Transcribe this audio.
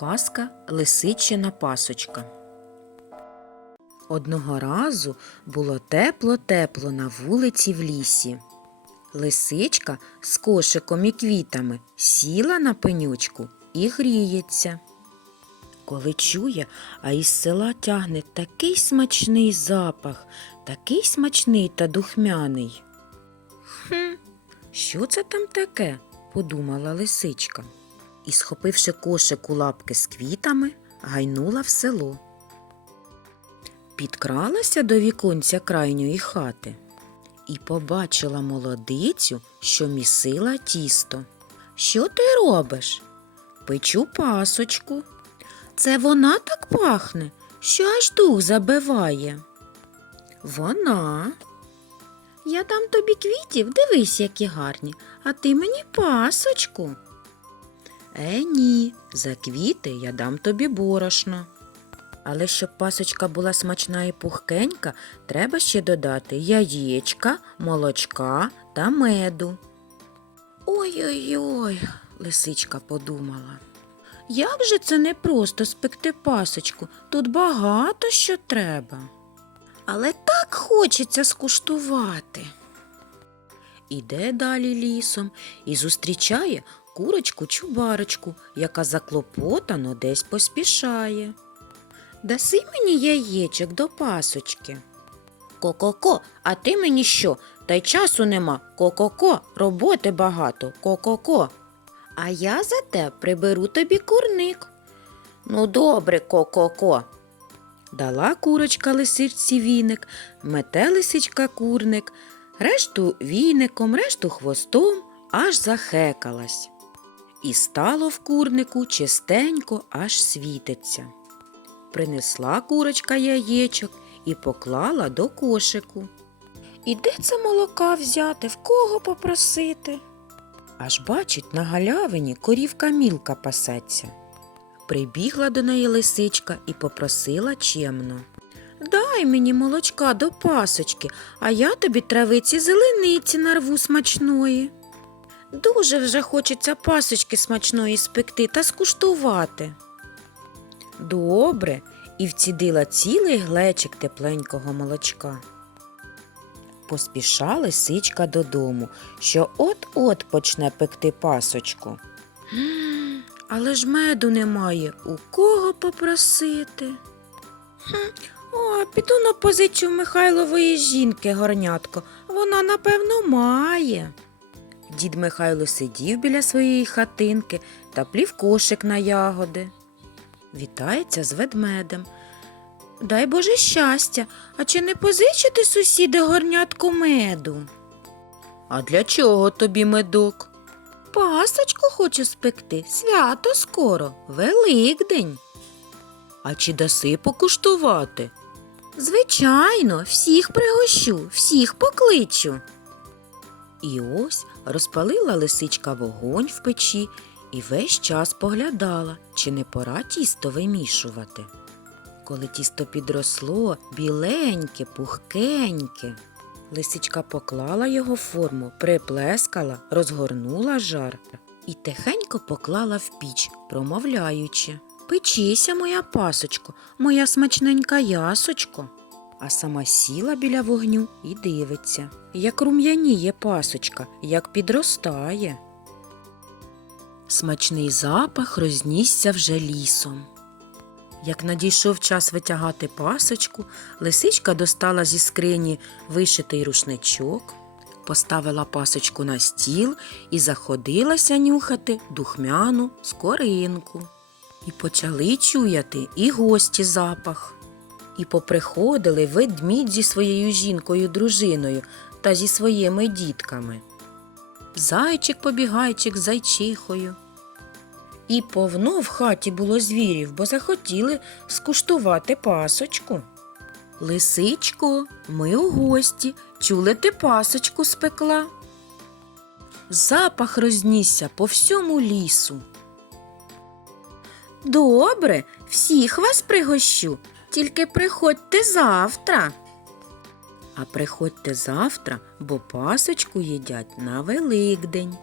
Казка Лисичина пасочка. Одного разу було тепло-тепло на вулиці в лісі. Лисичка з кошиком і квітами сіла на пенючку і гріється. Коли чує, а із села тягне такий смачний запах, такий смачний та духмяний. Хм, що це там таке? подумала лисичка і, схопивши кошик у лапки з квітами, гайнула в село. Підкралася до віконця крайньої хати і побачила молодицю, що місила тісто. Що ти робиш? Печу пасочку. Це вона так пахне, що аж дух забиває. Вона. Я дам тобі квітів, дивись, які гарні, а ти мені пасочку. Е, ні, за квіти я дам тобі борошно. Але щоб пасочка була смачна і пухкенька, треба ще додати яєчка, молочка та меду. Ой-ой-ой, лисичка подумала. Як же це не просто спекти пасочку, тут багато що треба. Але так хочеться скуштувати. Іде далі лісом і зустрічає курочку чубарочку, яка заклопотано десь поспішає. Даси мені яєчок до пасочки. Ко-ко-ко, а ти мені що? Та й часу нема. Ко-ко-ко, роботи багато. Ко-ко-ко. А я зате приберу тобі курник. Ну, добре, ко-ко-ко. Дала курочка лисичці віник, мете лисичка курник, решту віником, решту хвостом, аж захекалась. І стало в курнику чистенько, аж світиться. Принесла курочка яєчок і поклала до кошику. І де це молока взяти, в кого попросити? Аж бачить, на галявині корівка мілка пасеться. Прибігла до неї лисичка і попросила чемно. Дай мені молочка до пасочки, а я тобі травиці зелениці нарву смачної. Дуже вже хочеться пасочки смачної спекти та скуштувати. Добре, і вцідила цілий глечик тепленького молочка. Поспіша лисичка додому, що от-от почне пекти пасочку. «М, Але ж меду немає. У кого попросити? «Хм, О, піду на позичу Михайлової жінки, горнятко. Вона, напевно, має. Дід Михайло сидів біля своєї хатинки та плів кошик на ягоди. Вітається з ведмедем. Дай Боже щастя, а чи не позичити сусіде горнятку меду? А для чого тобі медок? Пасочку хочу спекти, свято скоро, Великдень. А чи даси покуштувати? Звичайно, всіх пригощу, всіх покличу. І ось розпалила лисичка вогонь в печі і весь час поглядала, чи не пора тісто вимішувати. Коли тісто підросло, біленьке, пухкеньке. Лисичка поклала його форму, приплескала, розгорнула жар і тихенько поклала в піч, промовляючи Печися, моя пасочко, моя смачненька ясочко. А сама сіла біля вогню і дивиться, як рум'яніє пасочка, як підростає. Смачний запах рознісся вже лісом. Як надійшов час витягати пасочку, лисичка достала зі скрині вишитий рушничок, поставила пасочку на стіл і заходилася нюхати духмяну скоринку. І почали чуяти і гості запах. І поприходили ведмідь зі своєю жінкою дружиною та зі своїми дітками. Зайчик побігайчик з зайчихою. І повно в хаті було звірів, бо захотіли скуштувати пасочку. Лисичко, ми у гості, чули ти пасочку спекла. Запах рознісся по всьому лісу. Добре, всіх вас пригощу, тільки приходьте завтра. А приходьте завтра, бо пасочку їдять на Великдень.